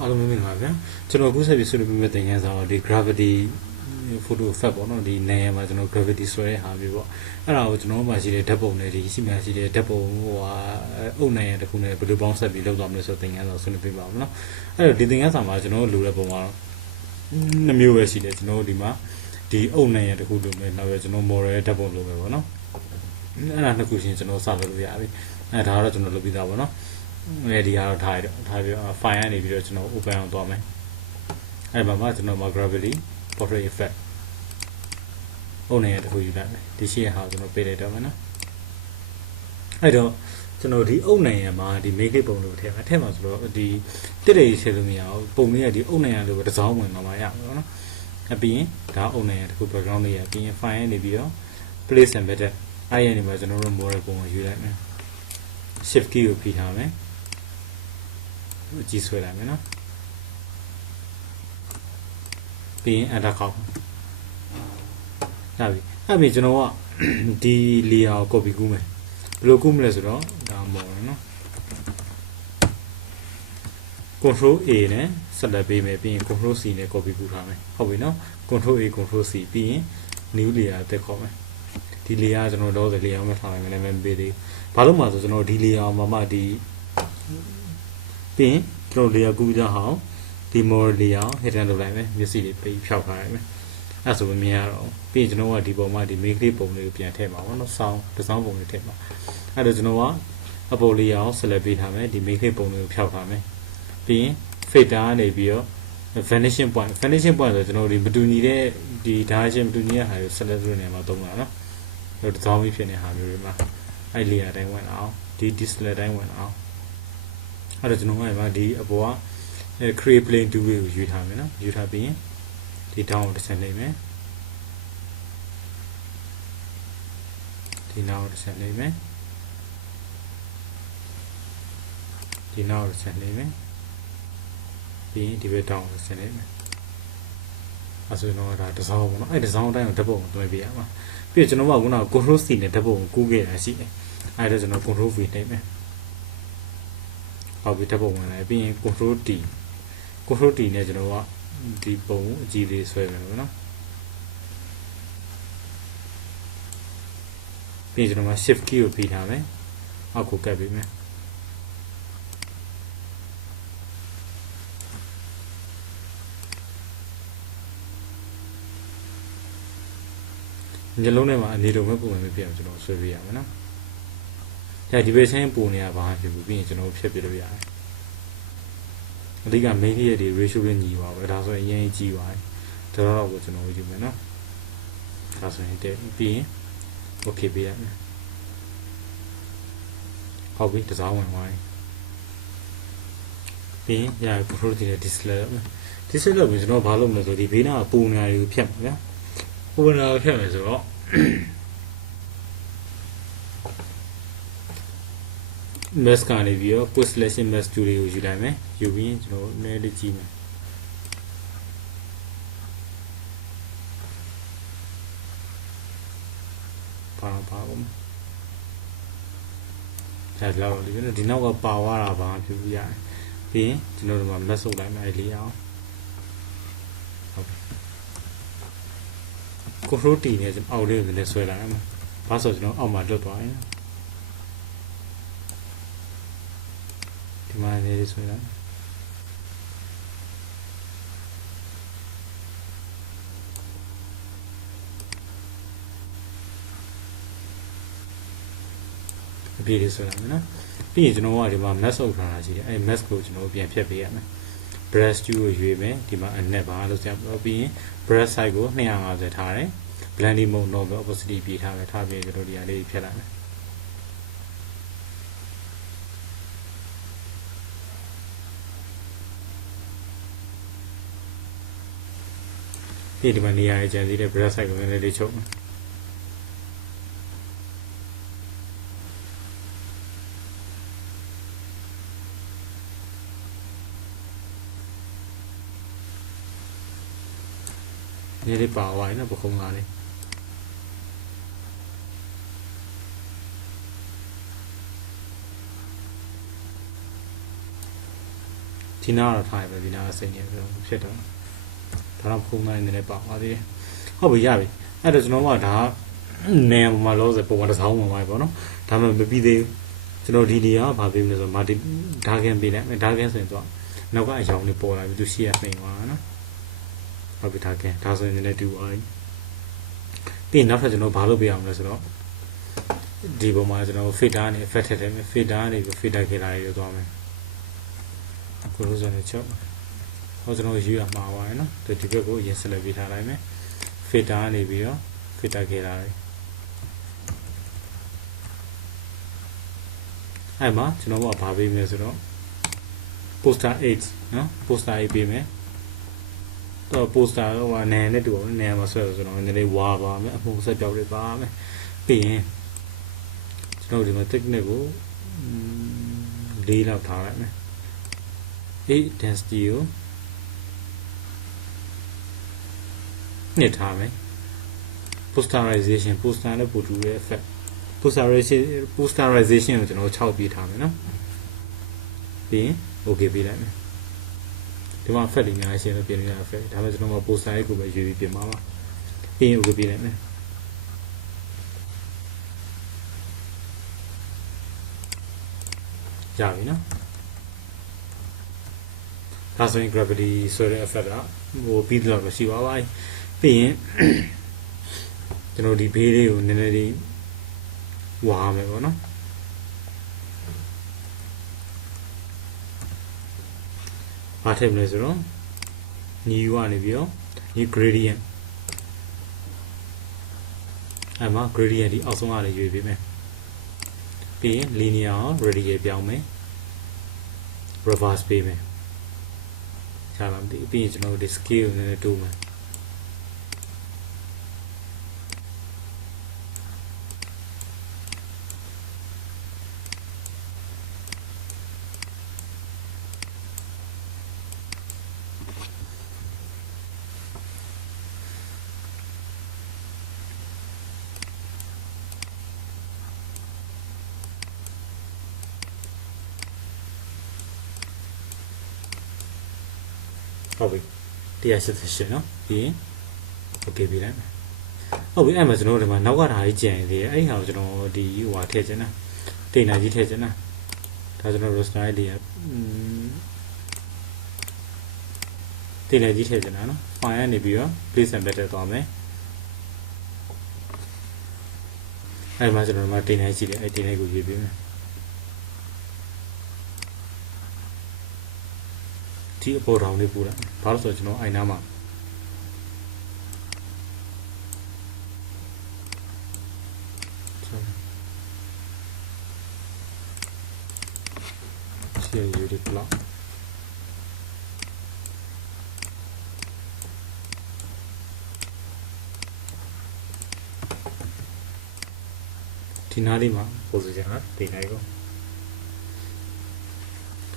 အားလုံးမင်္ဂလာပါဗျာကျွန်တော်အခုဆက်ပြီးဆွေးနွေးမယ့်သင်ခန်းစာတော့ဒီ gravity photo effect ပေါ့နော်ဒီနေရာမှာကျွန်တော် gravity ဆွဲတဲ့ဟာမျိုးပေါ့အဲ့ဒါကိုကျွန်တော်မှရှိတဲ့ဓာတ်ပုံနဲ့ဒီရှိမှရှိတဲ့ဓာတ်ပုံဟိုဟာအုပ်နိုင်ရတစ်ခုနဲ့ဘယ်လိုပေါင်းဆက်ပြီးလုပ်သွားမလဲဆိုတဲ့သင်ခန်းစာဆွေးနွေးပြပါမယ်နော်အဲ့တော့ဒီသင်ခန်းစာမှာကျွန်တော်လိုတဲ့ပုံမှာနှစ်မျိုးပဲရှိတယ်ကျွန်တော်ဒီမှာဒီအုပ်နိုင်ရတစ်ခုလိုပဲနောက်ရကျွန်တော် model ဓာတ်ပုံလိုပဲပေါ့နော်အဲ့ဒါနှစ်ခုချင်းကျွန်တော်စလုပ်လို့ရပြီအဲ့ဒါတော့ကျွန်တော်လုပ်ပြီးသားပေါ့နော်ဒီကတော့ထားပြီး file ကနေပြီးတော့ကျွန်တော် open အောင်သွားမယ်အဲ့မှာမှကျွန်တော်မှာ gravity portrait effect အုံနေရတခုယူလိုက်မယ်ဒီရှိရဟာကျွန်တော်ပေးလိုက်တော့မယ်နော်အဲ့တော့ကျွန်တော်ဒီအုံနေရမှာဒီ make it ပုံလို့ထည့်မှာထည့်မှာဆိုတော့ဒီတစ်တွေထည့်လို့မရဘူးပုံလေးကဒီအုံနေရလို့တစ်စောင်းဝင်မှာရမှာနော်အပြီးရင်ဒါအုံနေရတခု background လေးရပြီးရင် file ကနေပြီးတော့ place embedded အဲ့ရနေမှာကျွန်တော်တို့ model ပုံကိုယူလိုက်မယ် shift key ကိုဖိထားမယ်ကြီးဆွဲလိုက်မယ်နော်ပြီးရင် enter ခေါက်ဒါပြီအဲ့ပြီကျွန်တော်ကဒီ layer ကို copy ကူးမယ်ဘယ်လိုကူးမလဲဆိုတော့ဒါမော်နော် control A နဲ့ select ပေးမယ်ပြီးရင် control C နဲ့ copy ကူးထားမယ်ဟုတ်ပြီနော် control A control C ပြီးရင် new layer တက်ခေါ်မယ်ဒီ layer ကျွန်တော်တော့ layer မှာထားလိုက်မယ်လည်းမပေးသေးဘာလို့မှဆိုကျွန်တော်ဒီ layer မှာမှဒီပြီးရင်ကျွန်တော် layer ကူးကြအောင်ဒီ model layer hidden လုပ်လိုက်မယ်မျက်စိလေးပြီးဖြောက်ထားလိုက်မယ်အဲ့ဆိုမမြင်ရတော့ပြီးရင်ကျွန်တော်ကဒီပုံမှာဒီ make လေးပုံလေးကိုပြန်ထည့်ပါဘောနော်ဆောင်းတစ်စောင်းပုံလေးထည့်ပါအဲ့တော့ကျွန်တော်ကအပေါ် layer ကို select ပေးထားမယ်ဒီ make လေးပုံလေးကိုဖြောက်ထားမယ်ပြီးရင် filter ကနေပြီးတော့ vanishing point ဆိုကျွန်တော်ဒီမတူညီတဲ့ဒီ direction မတူညီတဲ့ဟာကို select လုပ်နေမှာသုံးတာနော်အဲ့တော့တစ်စောင်းပြီးဖြစ်နေတဲ့ဟာမျိုးတွေမှာအဲ့ layer တိုင်းဝင်အောင်ဒီ display တိုင်းဝင်အောင်အဲ့တော့ကျွန်တော်ကဒီအပေါ်ကcreate plane 2ကိုယူထားမယ်နော်ယူထားပြီးရင်ဒီ down ကိုတစ်ချက်နှိပ်မယ်ဒီနောက်ကိုတစ်ချက်နှိပ်မယ်ဒီနောက်ကိုတစ်ချက်နှိပ်မယ်ပြီးရင်ဒီဘက် down ကိုတစ်ချက်နှိပ်မယ်အဲ့ဆိုတော့ဒါတစ်စောင်းပေါ့နော်အဲ့တစ်စောင်းအတိုင်းကိုဓာတ်ပုံကိုတွဲပေးရမှာပြီးတော့ကျွန်တော်ကခုနက control C နဲ့ဓာတ်ပုံကိုကူးခဲ့တာရှိတယ်အဲ့ဒါကျွန်တော် control V နှိပ်မယ်ဟုတ်ပြီဓာတ်ပုံဝင်လာပြီးရင် control T နဲ့ကျွန်တော်ကဒီပုံအကြီးလေးဆွဲမယ်နော်ပြီးကျွန်တော်က shift key ကိုဖိထားမယ်အောက်ကိုကပ်ပေးမယ်ညလုံးထဲမှာအနေလုံးပဲပုံမှန်ပဲပြအောင်ကျွန်တော်ဆွဲပေးရမယ်နော်ဒါဒီဘက်ချင်းပုံနေရပါဖြစ်ဘူးပြီးရင်ကျွန်တော်ဖြတ်ပြလို့ရတယ်အဓိက main ရဲ့ဒီ ratio နဲ့ညီပါပဲဒါဆိုရင်အရင်ကြီးပါတယ်ဒါတော့ကိုကျွန်တော်ယူမယ်နော်ဒါဆိုရင်တက်ပြီးရင် okay ပေးရမယ်ဟုတ်ပြီတစ်စောင်းဝင်သွားပြီပြီးရင်ရ control ဒီ display လုပ်ပြီးကျွန်တော်ဘာလုပ်မလဲဆိုဒီဘေးနားပုံနေရာတွေကိုဖြတ်ပါဗျာပုံနေရာကိုဖြတ်မယ်ဆိုတော့mask ကနေပြီးတော့ post selection mask 2လေးကိုယူလိုက်မယ်ယူပြီးရင်ကျွန်တော်နည်းလေးကြည့်မယ်ပါပါဦးဒါလောက်လေးဒီနောက်ကပါသွားတာပါဖြစ်ပြီးရတယ်ပြီးရင်ကျွန်တော်တို့မှာ mask ဆုပ်လိုက်မယ်လေးအောင်ဟုတ်ပြီ control T နဲ့ကျွန်တော်အောက်လေးကိုလည်းဆွဲလိုက်အောင်ဘာဆိုကျွန်တော်အောက်မှာလွတ်သွားရင်ဒီမှာလေးဆွဲလိုက်အပြည့်လေးဆွဲလိုက်မယ်နော်ပြီးရင်ကျွန်တော်ကဒီမှာ mask အုပ်ထားတာရှိတယ်အဲ mask ကိုကျွန်တော်ပြန်ဖြတ်ပေးရမယ် brush 2ကိုရွေးမယ်ဒီမှာအနက်ပါလို့ဆက်ပြီးရင် brush size ကို250ထားတယ် blending mode normal opacity ပြေးထားမယ်ထားပြီးကျွန်တော်ဒီဟာလေးဖြတ်လိုက်မယ်ဒီမှာနေရာကျန်သေးတဲ့ brush size ကိုလည်းလေးချုပ်မယ်ဒီလေးပါသွားရင်တော့ပခုံးလာတယ်ဒီ ဒီနာတော့ထားရပဲဒီနာကစိတ်နေပြီးတော့ဖြစ်တော့ဒါတော့ဖုံးနိုင်နေပေါ့ပါသေးတယ်ဟုတ်ပြီရပြီအဲ့တော့ကျွန်တော်ကဒါနေမှာလို့ဆိုပုံမှန်တစ်စောင်းမှာပါပေါ့နော်ဒါမှမပြီးသေးကျွန်တော်ဒီနေရာဘာပေးမလဲဆိုတော့မာတီဒါကန်ပေးလိုက်မယ်ဒါကန်ဆိုရင်တော့နောက်ကအရောင်လေးပေါ်လာပြီသူရှိရနေပါနော်ဟုတ်ပြီဒါကန်ဒါဆိုရင်လည်းတူပါပြီပြီးနောက်ထပ်ကျွန်တော်ဘာလုပ်ပြရအောင်လဲဆိုတော့ဒီပုံမှာကျွန်တော် filter နဲ့ effect ထည့်တယ်မယ် filter နဲ့ပြီး filter ခေလာရေးသွားမယ်ကိုလိုဆိုနေချုပ်ဟောကျွန်တော်ယူရမှာပါရနော်ဒီဘက်ကိုအရင် select ပေးထားလိုက်မယ် filter နေပြီးတော့ filter ခေလာရေးအဲ့မှာကျွန်တော်ကဘာပေးမလဲဆိုတော့ poster 8နော် poster 8ပေးမယ်တော့ poster ဟိုနန်နဲ့တူအောင်နန်မှာဆွဲဆိုတော့နည်းနည်းဝါပါမယ်အမှုဆက်ပြောက်တွေပါမယ်ပြီးရင်ကျွန်တော်ဒီမှာ technique ကို4လောက်ထားလိုက်မယ်8 density ကိုနှစ်ထားမယ် posterization poster နဲ့ပို့တူတဲ့ effect posterization ကိုကျွန်တော်6ပြထားမယ်နော်ပြီးရင် okay ပေးလိုက်မယ်ဒီမှာ effect တွေအများကြီးရှင်းလို့ပြင်လို့ရ effect ဒါပေမဲ့ကျွန်တော်က poster လေးကိုပဲရွေးပြီးပြင်ပါပါပြီးရင် okay ပေးလိုက်မယ်ရပြီနော်ဒါဆိုရင် gravity ဆိုတဲ့ effect ကဟိုပြီးတော့ရှိပါပါပြီးရင်ကျွန်တော်ဒီဘေးလေးကိုနည်းနည်းလေးဝါမယ်ပေါ့နော်ဘာထည့်မလဲဆိုတော့ new ကနေပြီးတော့ new gradient အဲ့မှာ gradient ဒီအောက်ဆုံးကလည်းရွေးပေးမယ်ပြီးရင် linear radial ပြောင်းမယ် reverse ပေးမယ်ရှားလာပြီပြီးရင်ကျွန်တော်ဒီ scale ကိုနည်းနည်းတိုးမယ်ဟုတ်ပြီ188เนาะပြီးရင် okay ပေးလိုက်မယ်ဟုတ်ပြီအဲ့မှာကျွန်တော်တို့ဒီမှာနောက်ကဓာတ်ကြီးကျန်နေသေးတယ်အဲ့ဒီဟာကိုကျွန်တော်ဒီဟိုဟာထည့်ချင်တာတိတ်နာကြီးထည့်ချင်တာဒါကျွန်တော် roster လေးတိတ်နာကြီးထည့်ချင်တာเนาะ file ကနေပြီးတော့ place and better သွားမယ်အဲ့မှာကျွန်တော်ဒီမှာတိတ်နာကြီးတယ်အဲ့တိတ်နာကိုရွေးပေးမယ်ဒီအပေါ်ထောင်လေးပို့လိုက်ဘာလို့ဆိုတော့ကျွန်တော်အိုင်နာမှာရှေ့ယူဒီလောက်ဒီနားလေးမှာ position ကတင်လိုက်ကို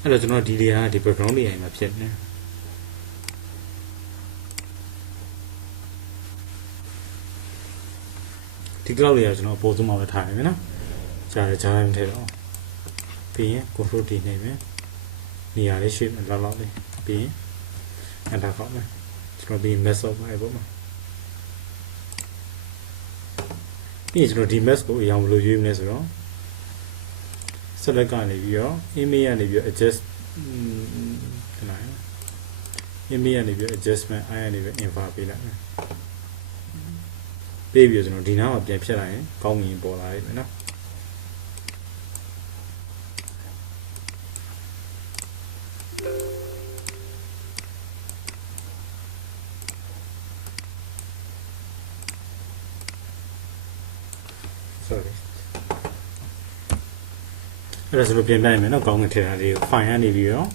အဲ့တော့ကျွန်တော်ဒီလေးဟာဒီ background လေးအိမ်မှာဖြစ်နေဒီ cloud လေးကကျွန်တော်အပေါ်ဆုံးမှာပဲထားနေမယ်နော်ကြားရကြားရင်ထဲတော့ပြီးရင် control D နေမယ်နေရာလေးရွှေ့မယ်လောက်လေးပြီးရင်အတားကောက်မယ်ကျွန်တော်ဒီ mess of မှာပေါ့မှာပြီးရင်ကျွန်တော်ဒီ mess ကိုအရင်ဘယ်လိုရွေးမလဲဆိုတော့select ကနေပြီးတော့ image ကနေပြီးတော့ adjust နိုင် image ကနေပြီးတော့ adjustment i ကနေပြီး invert ပေးလိုက်မယ်ပေးပြီးတော့ကျွန်တော်ဒီနားမှာပြန်ဖြတ်လိုက်ရင်ကောင်းငင်ပေါ်လာပြီနော် sorry အဲ့ဒါဆိုလို့ပြင်ပြမယ်နော်ကောင်းငင်ထည့်တာလေးကို file ကနေပြီးတော့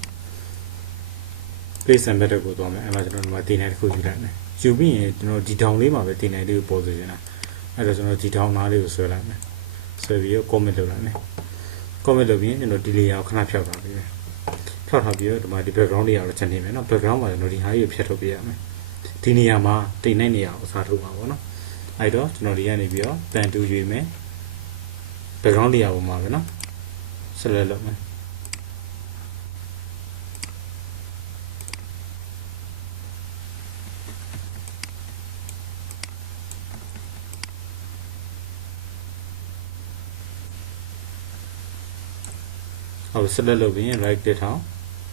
place and better ကိုသွားမယ်အဲ့မှာကျွန်တော်ဒီမှာတင်နိုင်တစ်ခုယူလိုက်မယ်ယူပြီးရင်ကျွန်တော်ဒီတောင်လေးမှာပဲတင်နိုင်လေးကိုပေါ်စေချင်တာအဲ့ဒါကျွန်တော်ဒီတောင်သားလေးကိုဆွဲလိုက်မယ်ဆွဲပြီးတော့ comment လုပ်လိုက်မယ် comment လုပ်ပြီးရင်ကျွန်တော်ဒီ layer ကိုခဏဖြောက်ထားပြီးမယ်ဖြောက်ထားပြီးတော့ဒီမှာဒီ background လေးကိုချက်နေမယ်နော် background မှာကျွန်တော်ဒီဟာကြီးကိုဖြတ်ထုတ်ပေးရမယ်ဒီနေရာမှာတင်နိုင်နေရာကိုအစားထိုးပါပေါ့နော်အဲ့တော့ကျွန်တော်ဒီကနေပြီးတော့ pen to ရွေးမယ် background layer ပေါ်မှာပဲနော် select လုပ်မယ် ဟုတ် select လုပ်ပြီး right click ထောင်း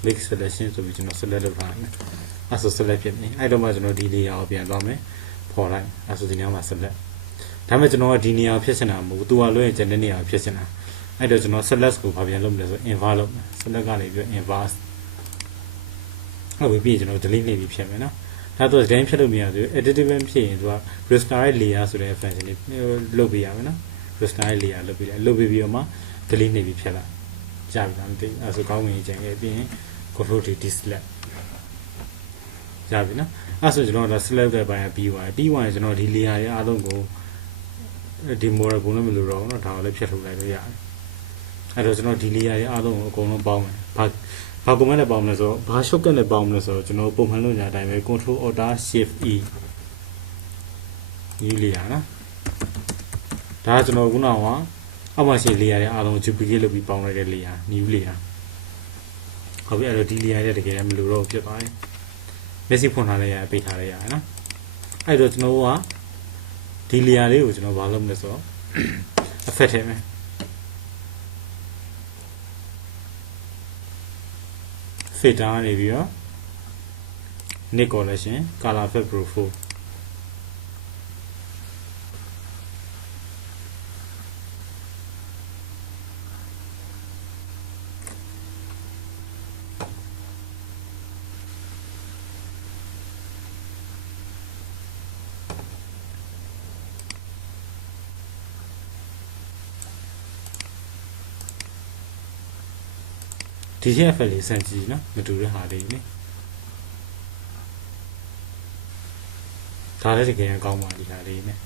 make selection ဆိုပြီးကျွန်တော် select လုပ်ထားတယ်အဲ့ဆို select ဖြစ်နေအဲ့တော့မှကျွန်တော်ဒီ layer ကိုပြန်သွားမယ်ပေါ်လိုက်အဲ့ဆိုဒီနေရာမှာ select ဒါပေမဲ့ကျွန်တော်ကဒီနေရာဖြစ်နေတာမဟုတ်ဘူးသူကလွှဲရင်ကျန်တဲ့နေရာဖြစ်နေတာအဲ့တော့ကျွန်တော် select ကိုပြန်လုပ်မယ်ဆို invert လုပ်မယ် select ကနေပြီး invert ဟုတ်ပြီကျွန်တော် delete နေပြီဖြစ်မယ်နော်ဒါတော့တိုင်းဖြစ်လို့မရဘူး editable ဖြစ်ရင်သူက restore layer ဆိုတဲ့ function လေးလုပ်ပေးရမယ်နော် restore layer လုပ်ပေးလိုက်လုပ်ပေးပြီးတော့မှ delete နေပြီဖြစ်လာကြာပြီလားမသိအဲ့ဆိုကောင်းဝင်ကြံခဲ့ပြီးရင် control D select ကြာပြီနော်အဲ့ဆိုကျွန်တော်တို့ select တဲ့ပိုင်းပြီးသွားပြီကျွန်တော်ဒီ layer ရဲ့အားလုံးကိုဒီ model ပုံနဲ့မလို့တော့เนาะဒါကိုလည်းဖြတ်ထုတ်လိုက်လို့ရတယ်အဲ့တော့ကျွန်တော်ဒီ layer ရဲ့အားလုံးကိုအကုန်လုံးပေါင်းမယ်ဘာကွန်မန့်နဲ့ပေါင်းမလဲဆိုတော့ဘာ shortcut နဲ့ပေါင်းမလဲဆိုတော့ကျွန်တော်ပုံမှန်လုပ်ကြတဲ့အတိုင်းပဲ control alt shift e ဒီ layer နော်ဒါကကျွန်တော်ခုနကအောက်မှာရှိ layer ရဲ့အားလုံး duplicate လုပ်ပြီးပေါင်းလိုက်တဲ့ layer new layer ဟုတ်ပြီအဲ့တော့ဒီ layer ရဲ့တကယ်လည်းမလို့တော့ဖြစ်သွားတယ် basic ဖွင့်ထားလိုက်ရပိတ်ထားလိုက်ရတယ်နော်အဲ့တော့ကျွန်တော်ကဒီ layer လေးကိုကျွန်တော်ဘာလုပ်မလဲဆိုတော့ effect ထည့်မယ် filter နေပြီးတော့ nick collection color effect profile ဒီရဲ့ effect လေးစမ်းကြည့်နော်မတူတဲ့ဟာလေးလေဒါလည်းတကယ်ကောင်းပါဒီဟာလေးနဲ့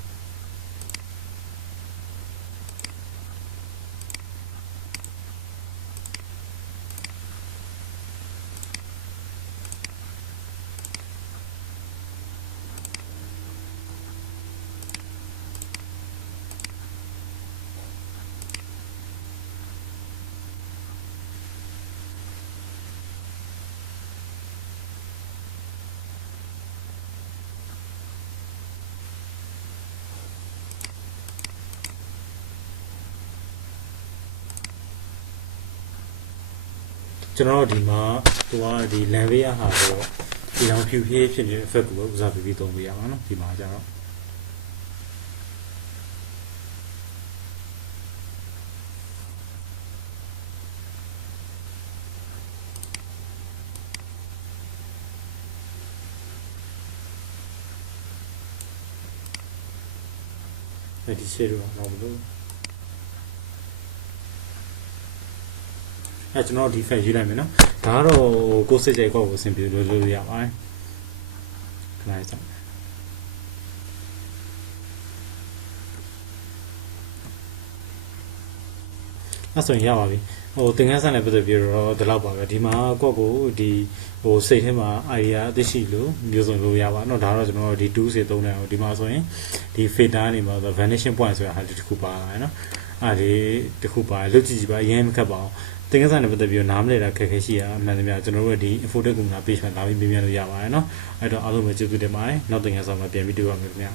ကျွန်တော်ဒီမှာသူကဒီ language ဟာဆိုတော့ဒီအောင်ဖြူဖြေးဖြစ်နေတဲ့ effect ကိုဥစားပြီးသုံးပေးရမှာနော်ဒီမှာကျတော့ဒီရှေ့တော့တော့မလို့အဲ့ကျွန်တော်ဒီ file ရေးလိုက်မယ်နော်ဒါကတော့ကိုယ်စိတ်ကြိုက်ကောက်ကိုအဆင်ပြေလို့ရပါတယ်ခဏလေးစမ်းအဲ့ဆိုရင်ရပါပြီသင်ခန်းစာနဲ့ပတ်သက်ပြီးတော့ဒီလောက်ပါပဲဒီမှာကော့ကိုဒီစိတ်ထဲမှာ idea အသိရှိလို့မျိုးစုံလို့ရပါတော့ဒါတော့ကျွန်တော်ဒီ tools တွေသုံးတယ်ဒီမှာဆိုရင်ဒီ filter နေမှာဆို vanishing point ဆိုတာဟာဒီတစ်ခုပါလာတယ်နော်အဲ့ဒီတစ်ခုပါလုတ်ကြည့်ကြည့်ပါအရင်မခက်ပါအောင်သင်ခန်းစာနဲ့ပတ်သက်ပြီးတော့နားမလည်တာခက်ခဲရှိရအမှန်တည်းကျွန်တော်တို့ဒီ info tech က page မှာလာပြီးမြင်လို့ရပါတယ်เนาะအဲ့တော့အားလုံးပဲကျေးဇူးတင်ပါတယ်နောက်သင်ခန်းစာမှာပြန်ပြီးတွေ့ပါမယ်ခင်ဗျာ